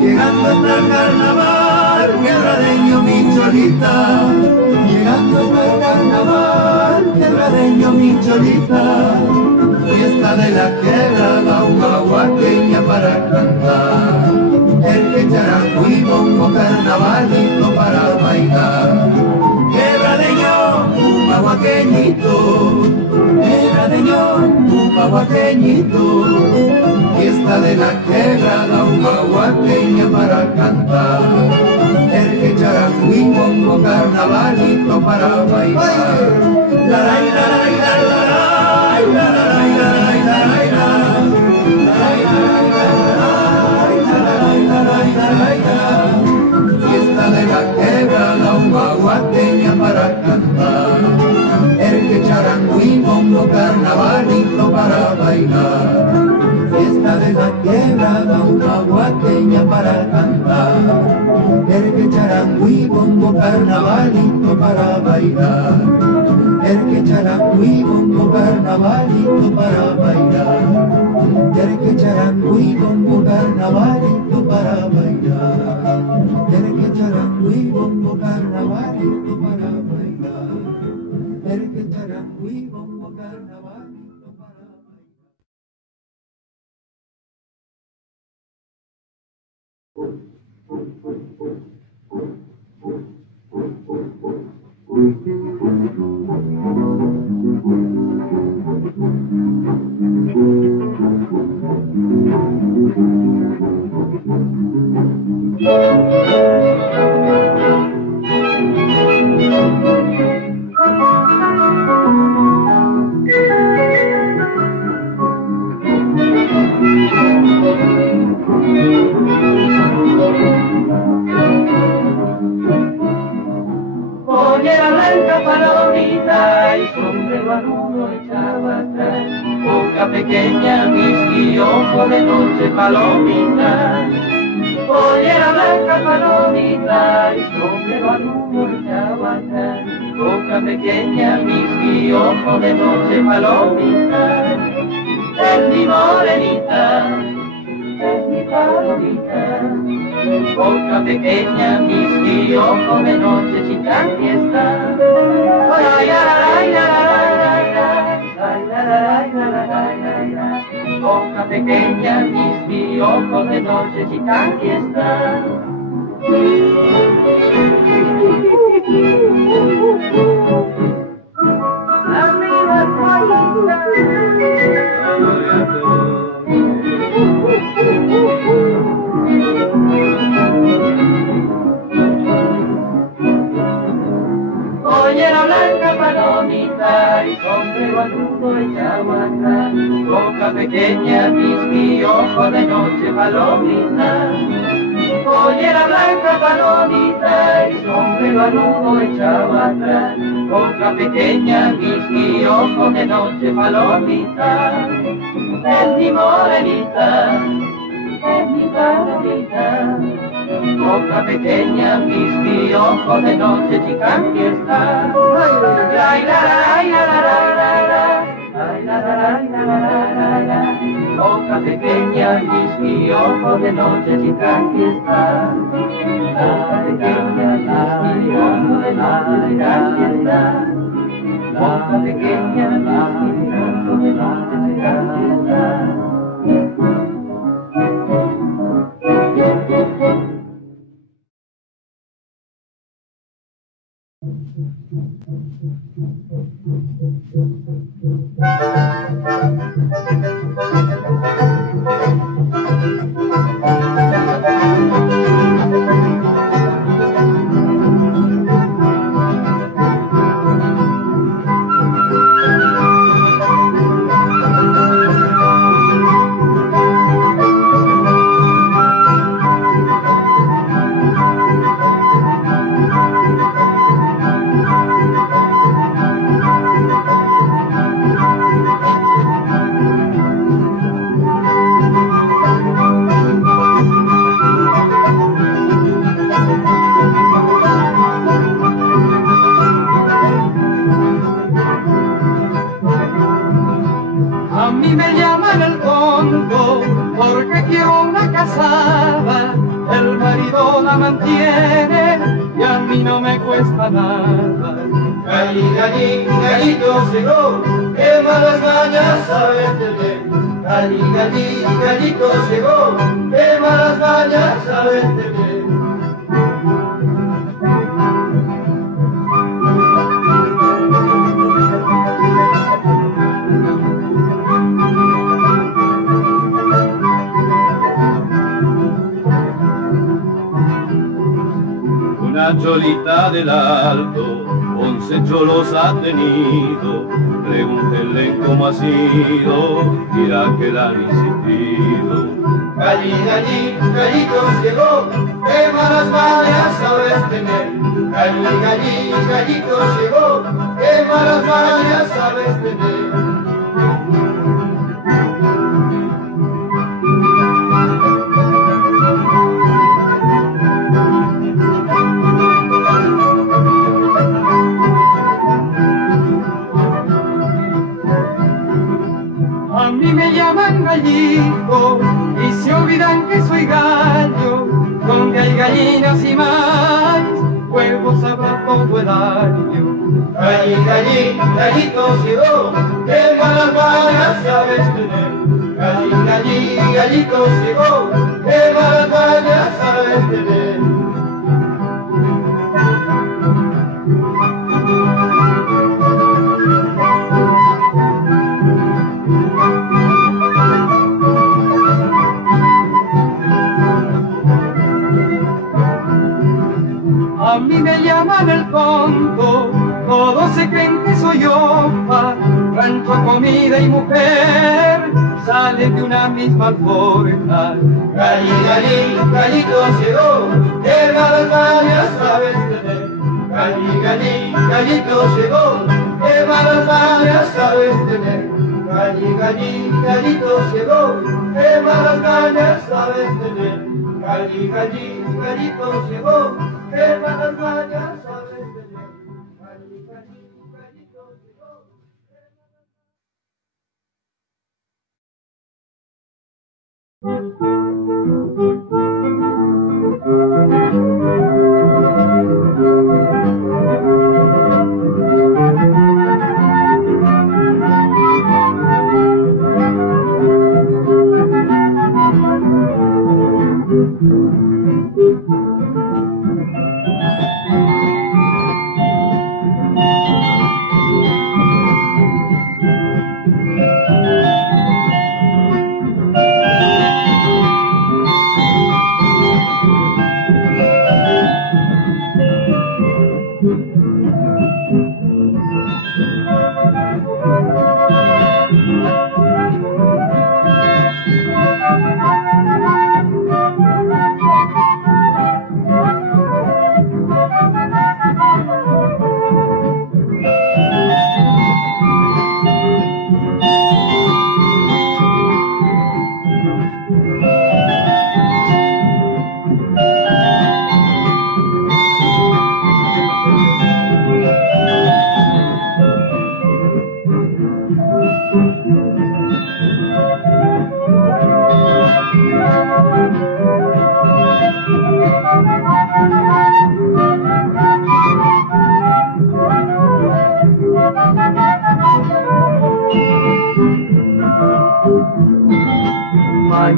Llegando hasta el carnaval, quebradeño mi cholita. Llegando hasta el carnaval, quebradeño mi cholita. Fiesta de la quebrada, una huaqueña para cantar. El que charango y bombo, carnavalito para bailar. Quebradeño, un huaqueñito. Quebradeño, un huaqueñito. Fiesta de la quebrada, una huaqueña para cantar. El que charango y bombo, carnavalito para bailar. La la la la la la la fiesta de la quebrada, una huaqueña para cantar. El que charango y bombo, carnavalito para bailar. Fiesta de la quebrada, una huaqueña para cantar. El que charango y bombo, carnavalito para bailar. El que charango y bombo, carnavalito para bailar. El que charango y bombo, carnavalito para bailar. El que charango y bombo, carnavalito para bailar. El que charango y bombo, carnavalito para bailar. Pollera blanca, palomita y sombrero anudo echaba atrás. Boca pequeña, whisky, ojo de noche, palomita. Pollera blanca, palomita y sombrero anudo echaba atrás. Boca pequeña, whisky, ojo de noche, palomita. Es mi morenita, es mi palomita. Boca pequeña, whisky, ojo de noche, chita fiesta. Ay, ay, ay, ay, boca pequeña, whisky, ojo de noche, chita fiesta. Pollera blanca, palomita y sombrero anudo echado atrás. Boca pequeña, whisky, ojo de noche, palomita. pollera blanca palomita y sombrero anudo echado atrás. Otra pequeña, mis ojos de noche palomita, es mi morenita, es mi palomita. Otra pequeña, mis ojos de noche chica fiesta. Otra pequeña, mis ojos de noche chica fiesta. La pequeña, mis ojos de noche chica fiesta. La pequeña, mis ojos de noche chica fiesta. A mí me llaman el tonto porque quiero una casada, el marido la mantiene y a mí no me cuesta nada. Galli, galli, gallito ciego, qué malas mañas sabes tener. Galli, galli, gallito ciego, qué malas mañas sabes tener. Una cholita del alto, 11 cholos ha tenido, pregúntenle cómo ha sido, dirá que la han insistido. Galli, galli, gallito ciego, qué malas mañas sabes tener. Galli, galli, gallito ciego, qué malas mañas sabes tener. A mí me llaman gallito y se olvidan que soy gallo, donde hay gallinas y maíz, huevos habrá todo el año. Galli, galli, gallito ciego, qué malas mañas sabes tener. Galli, galli, gallito ciego, qué malas mañas sabes tener. A mí me llaman el tonto, todos se creen que soy opa, rancho, comida y mujer salen de una misma alforja. Galli, galli, gallito ciego, qué malas mañas sabes tener. Galli, galli, gallito ciego, qué malas mañas sabes tener. Galli, galli, gallito ciego, qué malas mañas sabes tener. Galli, galli, gallito ciego, qué malas mañas sabes tener. Galli, galli, gallito ciego.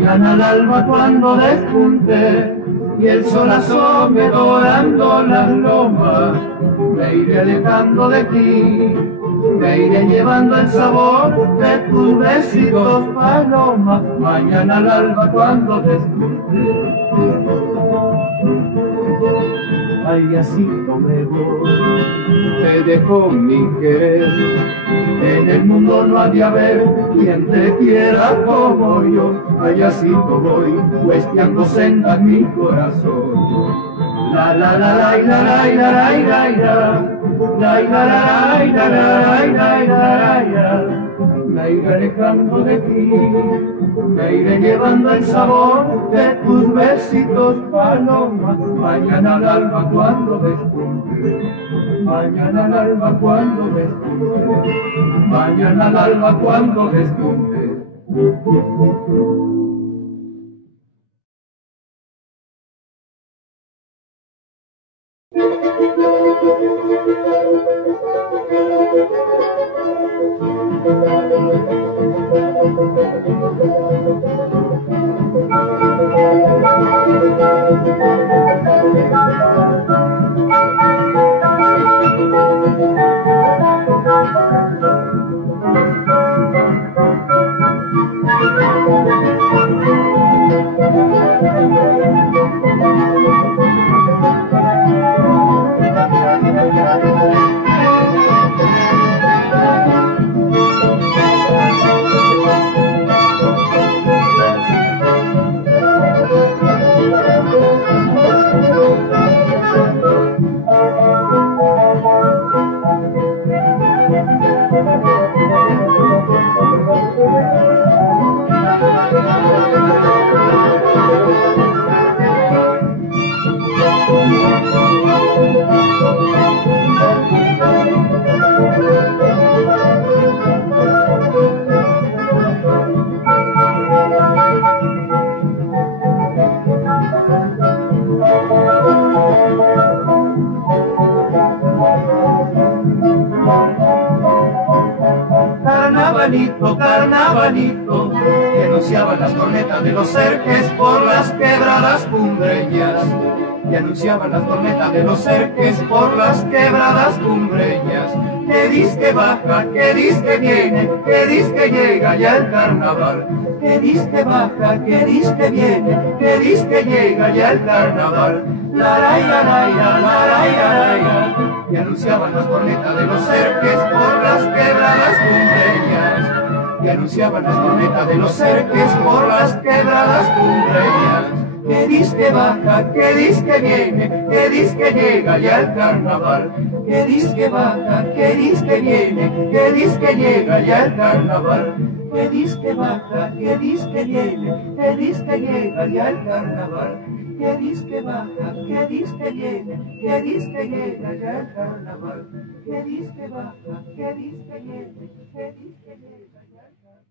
Mañana al alba cuando despunte y el sol asome dorando las lomas, me iré alejando de ti, me iré llevando el sabor de tus besitos, paloma. Mañana al alba cuando despunte. Ay, así me voy, te dejo mi querer. En el mundo no ha de haber quien te quiera como yo. Ay, así voy, cuesteando senda en mi corazón. La la la la la la la la la la la la la. Me iré alejando de ti, me iré llevando el sabor de tus besitos, paloma. Mañana al alba cuando despunte, mañana al alba cuando despunte, mañana al alba cuando despunte. Carnavalito, carnavalito, que anunciaban las cornetas de los cerques por las quebradas cumbreñas, que anunciaban las cornetas de los cerques por las quebradas cumbreñas. Que disque baja, que disque viene, que disque llega ya el carnaval. Que disque baja, que disque viene, que disque llega ya el carnaval. La la la la la la la. Y anunciaban las cornetas de los cerques por las quebradas cumbreñas, que anunciaban las cornetas de los cerques por las quebradas cumbreñas. Que disque baja, que disque viene, que disque llega ya el carnaval. Que disque baja, que disque viene, que disque llega ya el carnaval. Que disque baja, que disque viene, que disque llega ya el carnaval. Que disque baja, que disque viene, que disque llega ya el carnaval. Que disque baja, que disque viene, que disque llega ya el carnaval.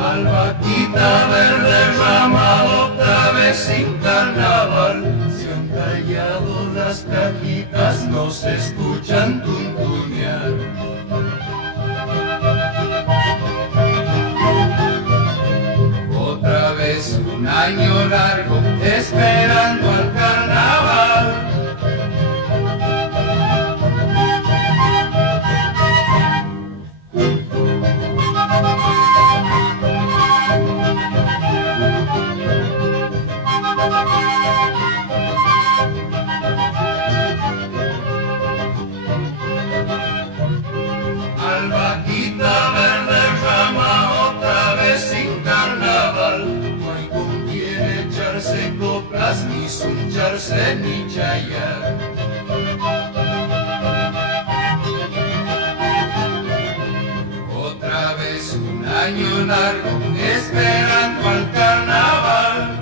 Albaquita verde rama otra vez sin carnaval, se han callado las cajitas, no se escuchan tuntunear. Otra vez un año largo esperando al carnaval. Albaquita verde rama otra vez sin carnaval, no hay con quien echarse coplas, ni suncharse, ni chayar. Otra vez un año largo esperando al carnaval.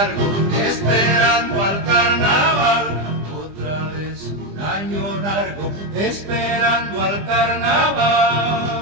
largo, esperando al carnaval. Otra vez un año largo, esperando al carnaval.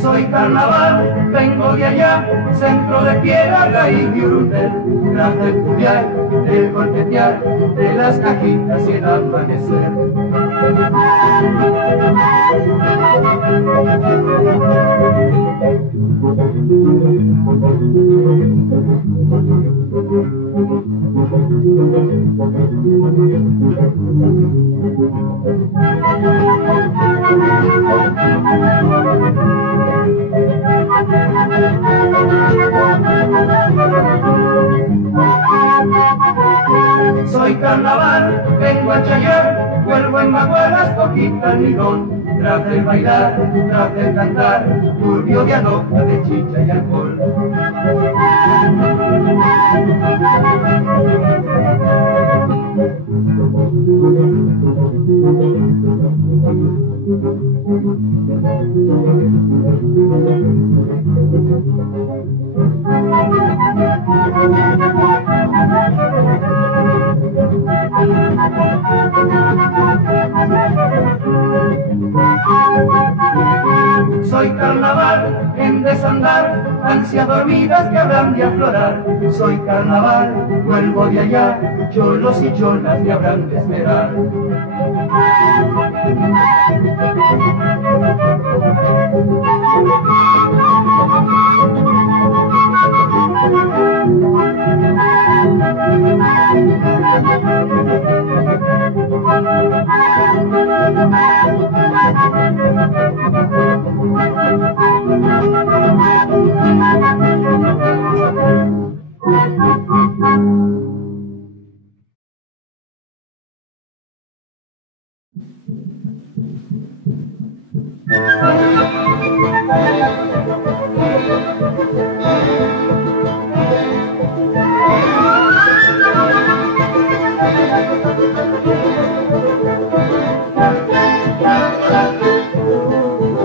Soy carnaval, vengo de allá, centro de piedra, raíz de urundel, tras del puñal, del golpetear, de las cajitas y el amanecer. Soy carnaval, vengo a Chayán, vuelvo en magualas, poquita almidón, tras del bailar, tras del cantar, turbio de aloja de chicha y alcohol. Soy carnaval en desandar, ansias dormidas que habrán de aflorar. Soy carnaval, vuelvo de allá, cholos y cholas que habrán de esperar.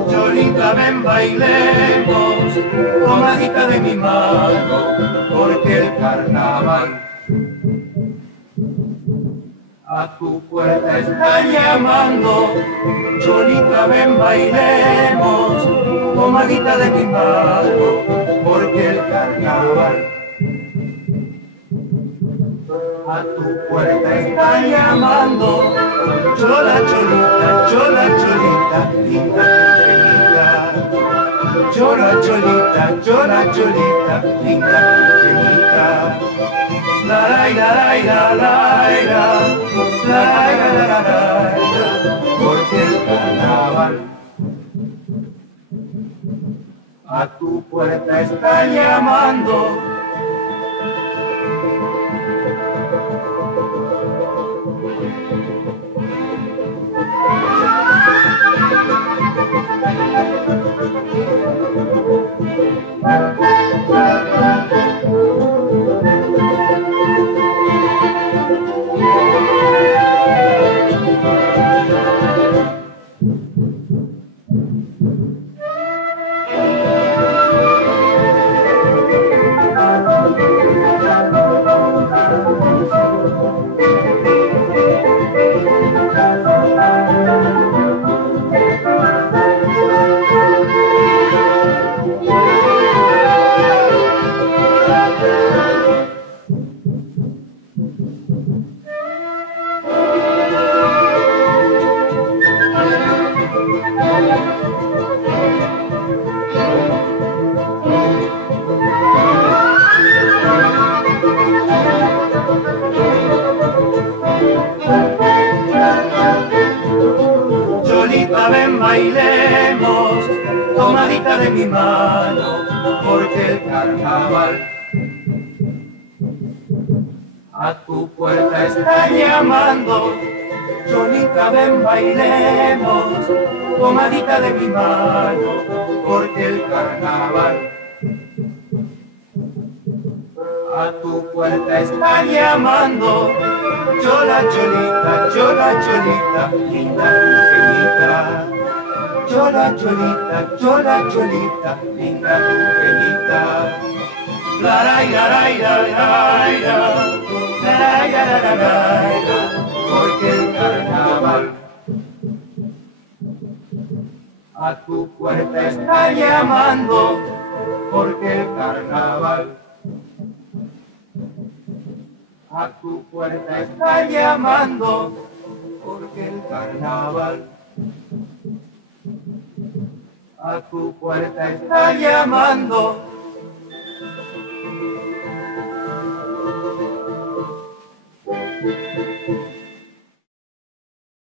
Cholita, ven, bailemos, tomadita de mi mano, porque el carnaval a tu puerta está llamando. Cholita, ven, bailemos, tomadita de mi mano, porque el carnaval a tu puerta está llamando. Chola, cholita, linda pequeñita. Chola, cholita, linda pequeñita. La la la la la la, porque el carnaval a tu puerta está llamando. Cholita, ven, bailemos, tomadita de mi mano, porque el carnaval a tu puerta está llamando. Cholita, ven, bailemos, tomadita de mi mano, porque el carnaval a tu puerta está llamando. Chola, cholita, linda ingenita. Chola, cholita, linda ingenita. La la porque el carnaval a tu puerta está llamando, porque el carnaval a tu puerta está llamando, porque el carnaval a tu puerta está llamando.